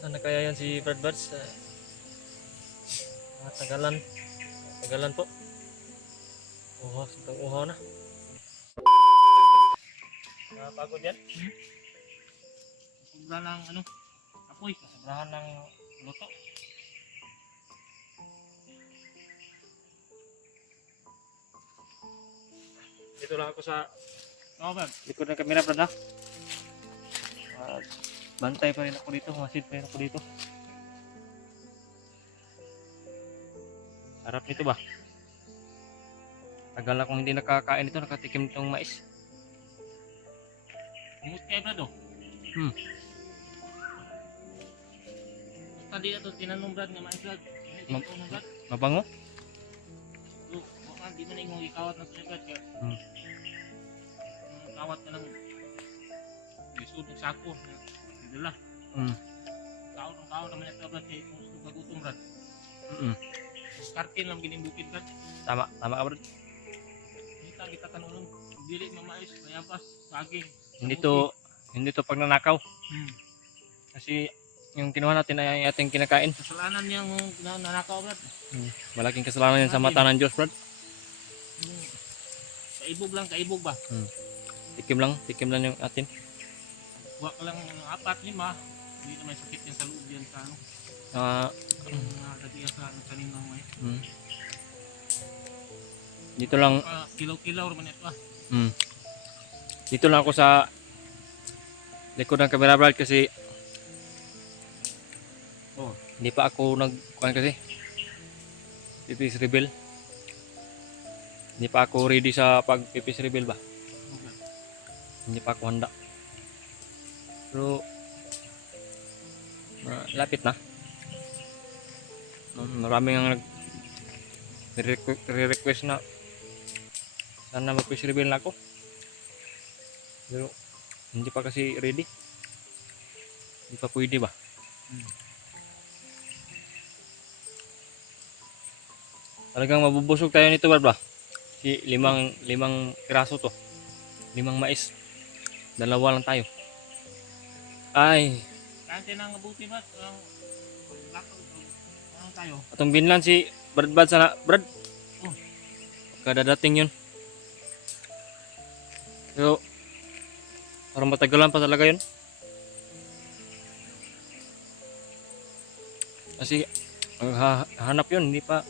Sana kaya yan si Brad Buds? Tagalan. Tagalan po. Sobrang uhaw na. Pagod yan? Sobra ng apoy. Sobrahan ng luto. Dito lang ako sa likod ng kamera, Brad, ha? Bantay pa rin ako dito, masid pa rin ako dito. Sarap nito ba? Tagal akong hindi nakakain nito, nakatikim nitong mais. Umut kayo, Brad, oh. Tadi ito, tinanong, Brad, nga mais, Brad. Mabango? So, baka di mo na yung ikawat na sa Brad, kaya kawat ka ng bisod ng sako. Dala. Tao naman ito, Brad, kaya kung gusto magutom, Brad. Kartin lang ginimbukid, Brad. Tama ka, Brad. Kita kanulong dili mamais, mayapas, saging. Hindi to pagnanakaw. Kasi yung kinuha natin ay ating kinakain. Kasalanan niyang nanakaw, Brad. Malaking kasalanan yan sa mata ng Diyos, Brad. Kaibog ba? Tikim lang yung atin. Huwag lang 4-5. Hindi naman sakit yan sa loob yan sa nagadiya sa kaninang may. Dito lang. Kilaw-kilaw naman ito, Dito lang ako sa likod ng camera, Brad, kasi hindi pa ako nagkuhan kasi pipis rebel. Hindi pa ako ready sa pag-pipis rebel ba. Hindi pa ako handa. Pero lapit na. Maraming ang nag-request na sana mag-pipis rebel na ako. Pero hindi pa kasi ready. Hindi pa pwede ba. Talagang mabubusog tayo nito, Brad, ba? Si limang piraso to. 5 mais. 2 lang tayo. Ay. Kante nang mabuti, Brad. Ano tayo? Atong binlan si Brad sana, Brad. Kadadating yun. So, parang matagalan pa talaga yun. Kasi hanap yun, hindi pa.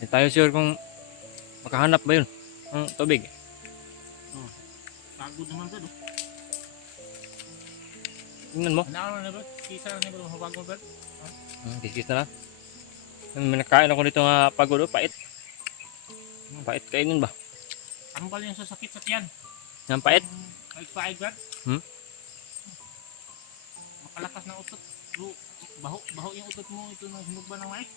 Hindi tayo sure kung makahanap ba yun ng tubig. Pagod naman, Brad. Tingnan mo. Ano na, Brad? Kisa na ba mabagod, Brad? Kikis na lang. May nakain ako dito nga pagod, pait. Pait kainin ba? Ano ba yung sasakit sa tiyan? Ang pait? Pait, Brad? Makalakas ng utot. Baho yung utot mo, ito na hinog ba ng mais?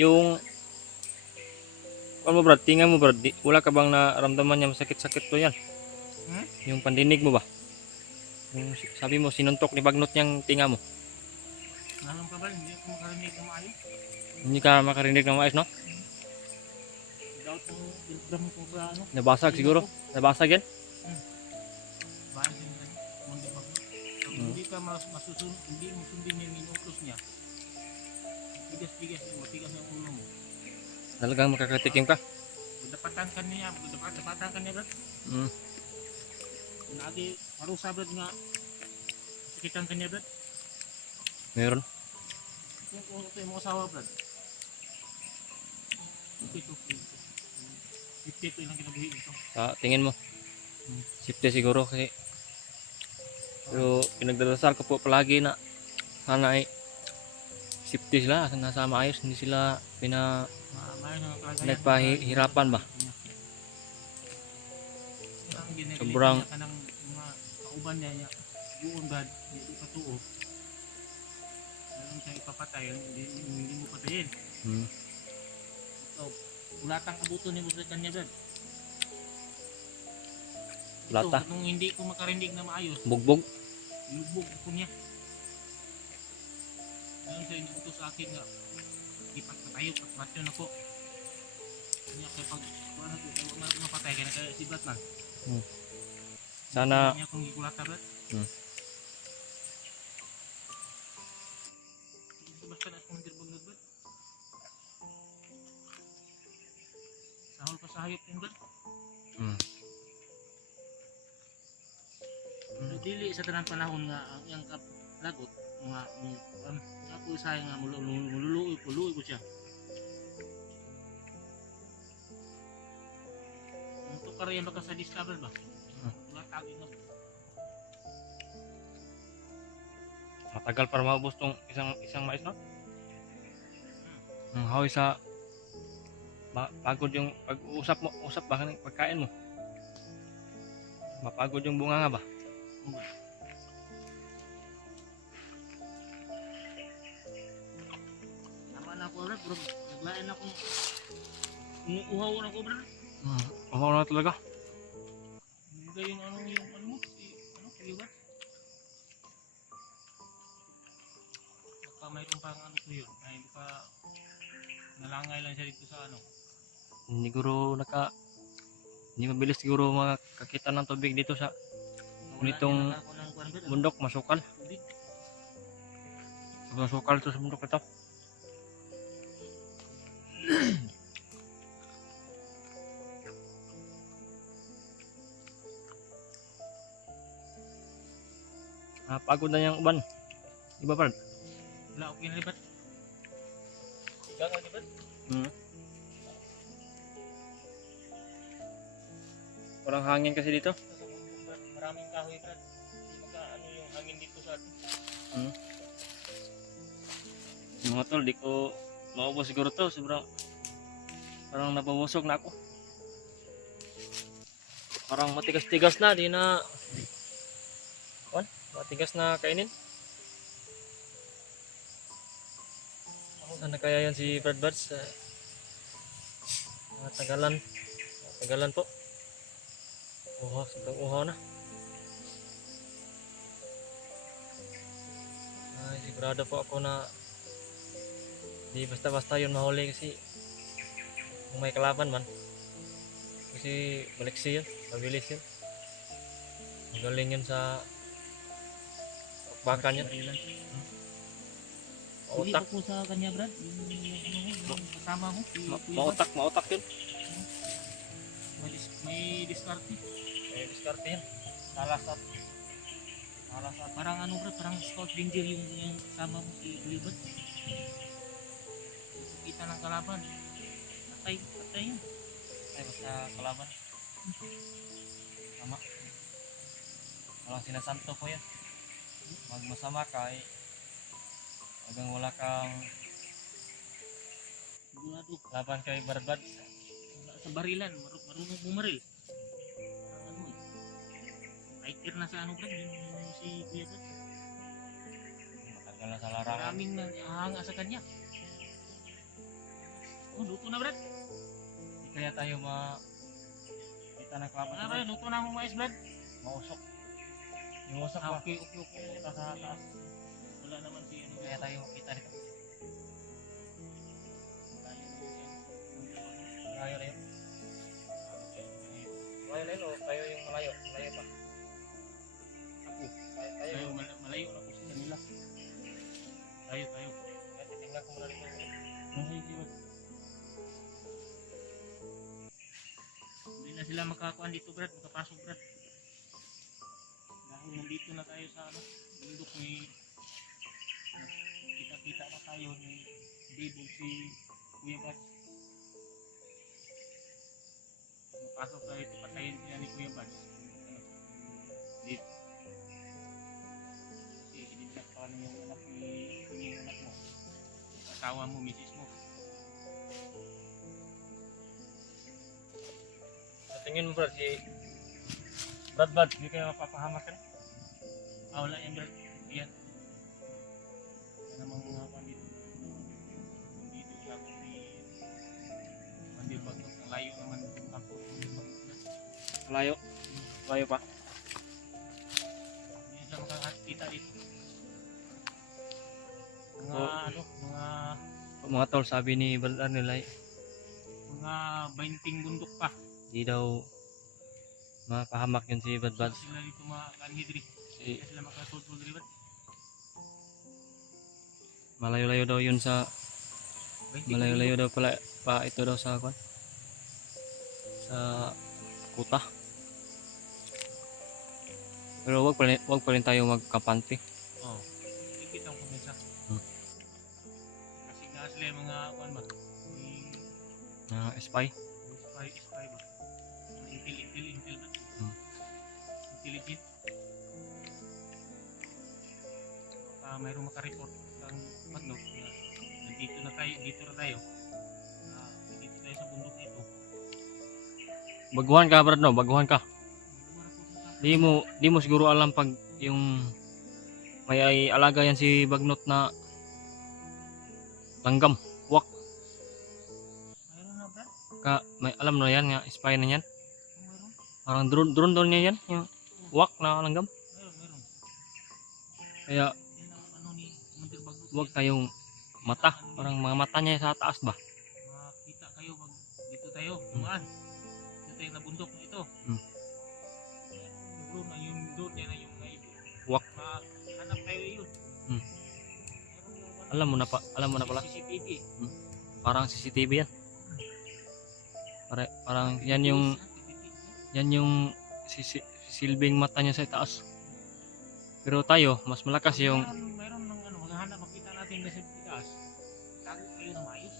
Yung ano mo, Brad, tingnan mo, Brad, wala ka bang naramdaman yung sakit-sakit to yan? Yung pandinig mo ba? Yung sabi mo sinuntok ni bagnot niyang tinga mo. Nalang ka ba? Hindi ko makarinig ng maayos. Hindi ka makarinig ng maayos, no? Nabasag siguro? Nabasag yan? Hindi ka masusunod, hindi mo sundin yung minutos niya. Bigas yung ulo mo. Talagang makakatikim ka? Dapatan ka niya, Brad. Lagi, parusa, Brad, nga sakitan ka niya, Brad. Meron? Ito yung mga asawa, Brad. Ito. 50 ilang kinabuhi ito. Tingin mo? 50 siguro kasi. Pero pinagdadasal ko po palagi na sana ay 50 sila, nasa maayos, hindi sila nagpahirapan ba? Sobrang kauban niya buon, Brad, hindi patuo. Alam siyang ipapatay, hindi mo patayin. So, ulatang abuto ni mo sa kanya, Brad. Ulata? Ito, nung hindi ko makarinig na maayos. Bugbog? Lugbog ko niya. Ngayon siya inuutos sa akin nga ipagpatayo, pagpatyon ako. Niya kay pag ano ko kay mapatay kay naka si Batman. Sana Niya kung gikulata Brad. Basta na kung hindi bunod Brad. Sahol pa sa hayop yung Brad. Dili sa tanang panahon nga ang iyang lagot nga ako usay nga mululuoy ko siya. Untuk karya baka sa discover ba? Wala tagi na. matagal para maubos tong isang mais no? Ang hawi sa pagod yung usap ba ng pagkain mo. Mapagod yung bunga nga ba? Tama na ako Brad, bro. Naglain akong uhaw na ko Brad. Uhaw na talaga. Hindi yung ano mo, kuya ba? Baka mayroon pang ano to yun, ay baka nalangay lang siya dito sa ano. Hindi mabilis siguro makakita ng tubig dito sa nitong bundok, masukal. Sobrang sukal ito sa bundok ito. Pagod na yung uban. Iba pa. Wala, okay na libat. Ikaw nga libat? Walang hangin kasi dito. Maraming kahoy Brad. Hindi maka ano yung hangin dito sa atin. Yung mga tol, di ko maubos siguro to. Sobrang parang nababusog na ako. Parang matigas-tigas na, di na matigas na kainin. Sana kaya yan si Brad Buds? Tagalan po. Sobrang uhaw na. Sigurado po ako na di basta-basta yun mahuli kasi kung may kalaban man. Kasi maliksi yun, mabilis yun. Magaling yun sa bakbakan yun. Mautak ko sa kanya Brad, yung kasama mo. Mautak yun. May diskarte. May diskarte yun. Nalasat. Parang ano Brad, parang scout ranger yung kasama mo si Libat. Kita ng kalaban. Patay yun. Ay, basta kalaban. Tama. Walang sinasanto ko yan. Magmasama ka eh. Hanggang wala kang sigurado laban kay Brad Buds. Sa barilan, marunong bumaril. Ano eh. Fighter na sa ano Brad, yung si Kuya Brad. Matagal na sa larangan. Maraming hanga sa kanya. Oh, luto na Brad. Hindi kaya tayo kita ng kalaban. Ano Brad, luto na mo mais Brad. Mausok. Yung usok ba? Okay. Kita sa taas. Wala naman si ano. Kaya tayo makita dito. Malayo na yun. Malayo na yun o tayo yung malayo? Malayo pa. Ako. Tayo. Malayo na po sa kanila. Tayo. Kaya titingnan ko muna rin. Hindi na sila makakuan dito Brad, makapasok Brad. Dahil nandito na tayo sa ano, bundok may kita na tayo ni Dable si Kuya Brad. Mapasok tayo, patayin siya ni Kuya Brad. Dito. Kasi idindak pa rin yung anak mo. Asawa mo, misis mo. Sa tingin mo Brad, si Brad Buds, hindi kayo mapapahamak ka na? Wala yan Brad. Yan. Yan namang mga pandito. Dito lang si Mandil Bagnot. Ang layo naman ako. Malayo. Malayo pa. Hindi sila makakita dito. Mga Oh. mga Mga tol, sabi ni Brad nila, mga 20 bundok pa. Di daw mapahamak yun si Badbad. Sila dito makaanhi diri. Si, Sila makasulpul diri ba? malayo-layo daw yun sa 20 malayo-layo daw pala pa ito daw sa kwan. Sa kuta. Pero wag pa rin tayo magkampante. Oh. Ikit ang kumisa. Hmm. Kasi nga sila yung mga kuan ba? Spy. Spy ba? Intel ba? Hmm. Intelligent. Mayroong makareport ng Magnot na dito na tayo. Dito tayo sa bundok ito. Baguhan ka brad no, baguhan ka. Wala po sa Di mo siguro alam pag yung may alaga yan si Bagnot na langgam, wak. mayroon na ba? May alam na yan nga spy na yan. Mayroon? Parang drone niya yan, yung wak na langgam. Mayroon. Kaya Yan ang ano ni Commander Bagnot. wag tayong mata, parang mga mata niya sa taas ba. Makita kayo pag dito tayo, dumaan. Dito tayo na bundok na ito. Hmm. Bro, na yung doon yan na yung Wak. hanap tayo yun. Hmm. Meron Alam mo na pala. CCTV. Parang CCTV yan. Parang yan yung silbing mata niya sa taas. Pero tayo, mas malakas yung Mayroon ng ano, maghahanap makita natin kasi taas. Tago kayo na mais.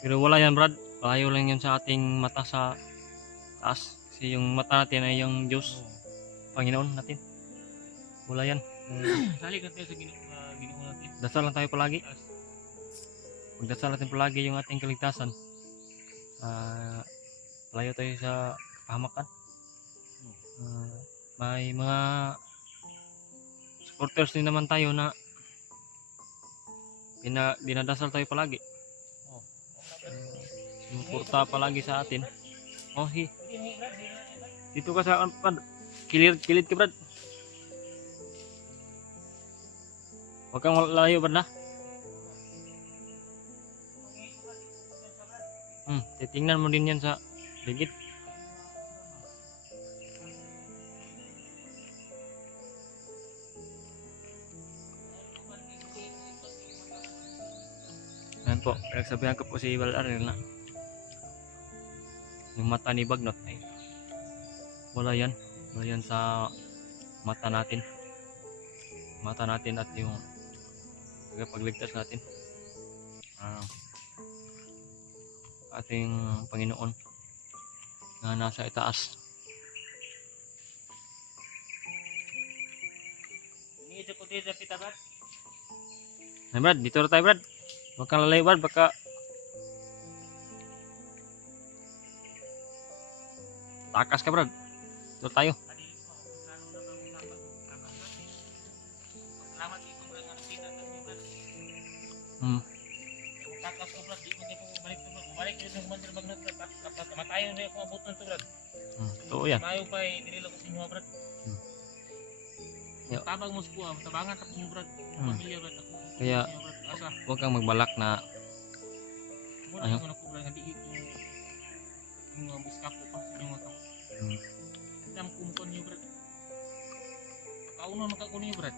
pero wala yan Brad. Malayo lang yun sa ating mata sa taas. Kasi yung mata natin ay yung Diyos, Panginoon natin. Wala yan. Sali ka tayo sa ginoo natin. Dasal lang tayo palagi. Taas. Pagdasal natin palagi yung ating kaligtasan. Layo tayo sa pahamakan. May mga supporters din naman tayo na dinadasal tayo palagi. Oh. Sumuporta palagi sa atin. Oh, dito ka sa kilid ka Brad. Huwag kang layo Brad na. Titingnan mo din yan sa ligid. Ayan po, pinagsabihan ko po si Ibal Aril na yung mata ni Bagnot ay wala yan sa mata natin at yung pagligtas natin ating Panginoon na nasa itaas. Ini ito ko dito pita ba? Ay Brad, dito na tayo Brad. Huwag kang lalayo Brad, baka takas ka Brad. Dito tayo. Salamat dito bro nga nakita natin bro. Takas ko bro, di mo balik to bro. Balik ko sa Commander Bagnot bro. Kapag kamatayo na ako abuton to bro. Totoo yan. Mayo pa dinila ko sa inyo bro. Tabang mo sa kuha, tabangan tapos mo bro. Pamilya bro ako. Kaya asa. huwag kang magbalak na Muna ko na ko bro, hindi ko yung muskap ko pa sa inyo ako. Andam kumkon niyo bro. Kauno makakunin niyo bro.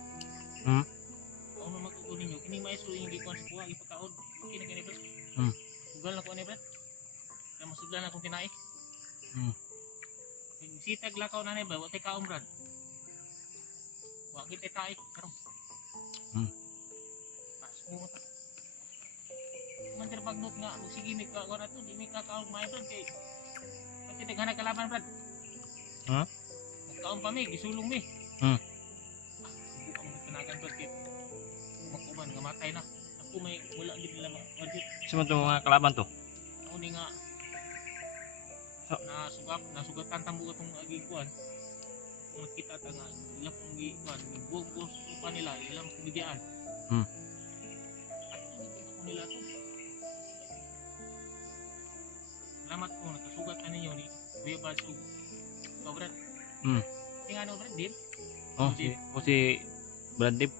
Kauno makakunin niyo. Kini maestro yung gikuan sa kuha, ipakaon. Kini kini bro. Sugal na ko ani bro. Kaya masuglan na akong tinai. Sitag lakaw na ni ba, wa tay kaon bro. Wa kita tayo karon. Mo ta. Commander Bagnot nga, sige mi ka ko na to, di mi ka kaon may bro kay. Pati daghana kalaban bro. Kaon pa mi, gisulong mi. Ang kanagan bro kay. Makuban nga matay na. Ako may wala gid nila ma-audit. Sino itong mga kalaban to? Uni nga nasugatan tambo atong agikuan. Makita ta nga ilang kong gikuan, bugos pa nila, ilang kumigyan. Nila to. Salamat po nakasugat na ninyo ni Kuya Basug. Ikaw Brad. Yung ano Brad Dip? Si Brad Dip.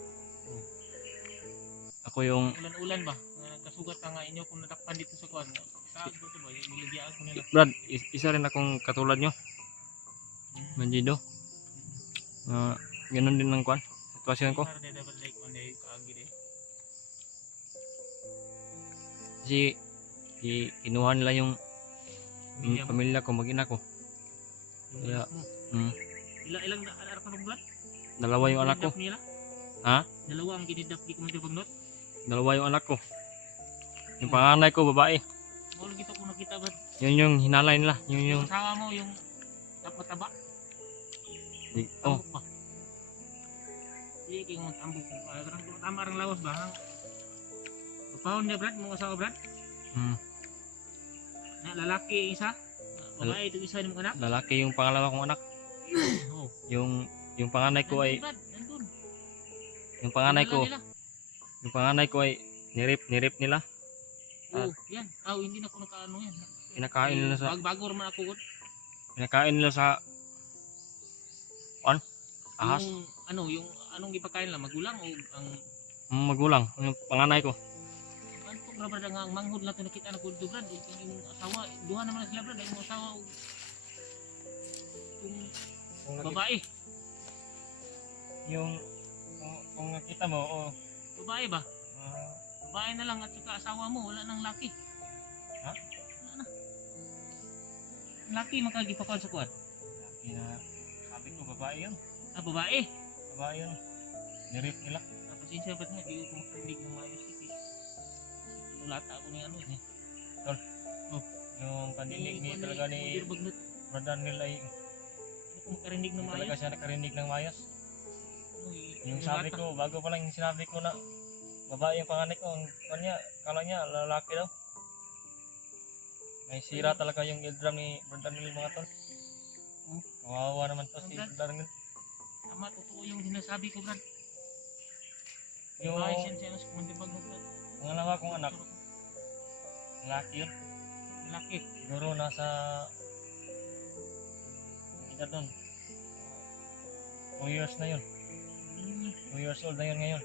Ako yung ulan-ulan ba? Nakasugat na nga inyo kung natakpan dito sa kuan. Saan ko ito ba? Yung nilagyan ko nila. Brad, isa rin akong katulad nyo. Bandido. Ganun din ang kwan. Sitwasyon ko. Parang dapat like on day kaagid eh. Kasi kinuha nila yung Pamilya mo. pamilya ko, mag-ina ko. Yung Kaya, anak mo. mm, Ilang anak ka bang brad? dalawa yung anak ko. Kinidnap nila? Ha? Dalawa ang kinidnap di ko man bagnot. Dalawa yung anak ko. Yung panganay ko, babae. Mo lagi ko nakita ba? Yun yung hinalay nila. Yun yung, Yung asawa mo yung mataba. oh, Tambok ba? Hindi kayo mong tambok. Tama ang lawas ba? Upahon niya brad, mga asawa brad. mm, Na lalaki yung isa. Babae itong isa ng anak. lalaki yung pangalawa kong anak. Oo. Yung panganay ko ay, Nandun, brad, nandun. yung panganay ko, Nila. yung panganay ko ay nirip nila. Oo, yan. Hindi na ko nakaano yan. Pinakain nila sa, Bago naman ako. pinakain nila sa, ahas. Yung anong ipakain lang, magulang o ang Magulang, yung panganay ko. ano po brad ang manghod na ito nakita na kulto brad. Ang imong asawa, duha naman na sila brad. Ang imong asawa yung babae. Yung, kung nakita mo, Babae ba? Babae na lang at saka asawa mo, wala nang laki. Ha? Wala na. Ang laki makagipakaon sa kuwan. sabi ko, babae yun. Babae. Babae yun. Nirip nila. Pasensya ba't nga, di ko makarinig ng maayos kasi. Nulata ako ni ano eh. Yung pandinig ni talaga ni Bagnot. brother nila ay Hindi ko makarinig ng hindi talaga maayos. siya nakarinig ng mayas. Yung Nulata. sabi ko, bago pa lang yung sinabi ko na babae yung panganay ko, ang kanya, kala niya lalaki daw. May sira talaga yung eardrum ni brother nila mga tol. Kawawa naman to si brother nila. Tama, totoo yung sinasabi ko brad. Yung Babae siya sa kumandibag mo brad. pangalawa kong anak, lalaki yun. Laki. Siguro nasa edad nun 2 years na yun. 2 years old na yun ngayon.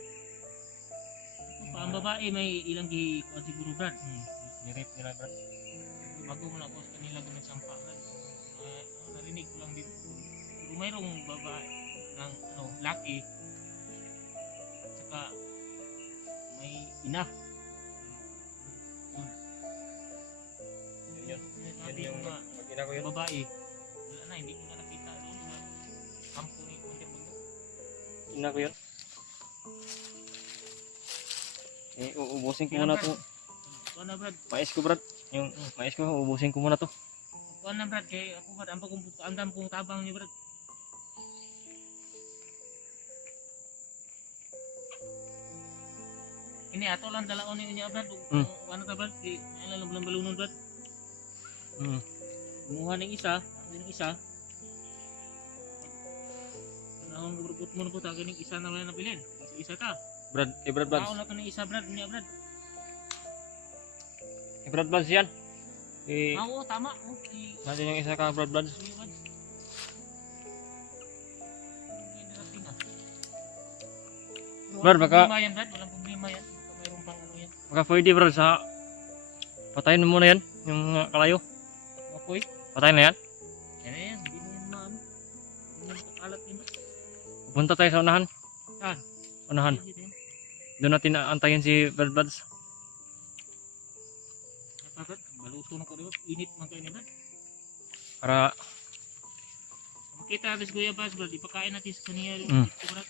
Ang babae may ilang kuwan siguro brad. Nirip nila brad. Bago mo na ako sa kanila kung nagsampa brad. Narinig ko lang dito. Kung mayroong babae ng laki at saka may ina. Yun Sabi yung yung mag-ina ko yun. babae, wala na, hindi ko na nakita doon sa kampo ni Kundibago. Ina ko yun. Uubusin ko muna to. Kuha na brad. Mais ko brad. Yung mais ko, uubusin ko muna to. Kuha na brad, kaya ako brad, ang dam kong tabang ni brad. Ini ato lang dalaon niya brad. Ano ka brad? Ano lang balunon brad? Kumuha ng isa, ng isa. Ano berbut mo na po tayo ng isa na wala nabilin. Isa ka. Brad, Brad Tao Buds. lang ka ng isa brad, niya brad. Brad Buds yan. Oo, tama. Natin yung isa ka Brad Buds. Brad, baka- Problema yan, Brad. Walang problema yan. Baka mayroon pang ano yan. Baka pwede Brad sa patayin mo muna yan. Yung kalayo. Apoy. Patayin na yan. Yan na yan. Hindi na yan maano. Hindi na makakalat yan. Pupunta tayo sa unahan. Saan? Unahan. Dito yan. Doon natin aantayin si Brad Buds. Apa, Brad? Baluto na ko rin. Init man kayo ni Brad. Para Makita natin si Kuya Bas, Brad. Ipakain natin sa kaniya. Ito, Brad.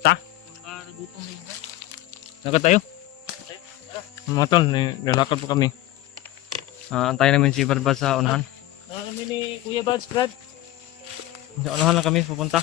Ta? Nagutom na yun, Brad. lakad tayo. Mga tol, nilakad po kami. Antayin namin si Brad Buds sa unahan. Kami ni Kuya Bas, Brad. Sa unahan lang kami pupunta.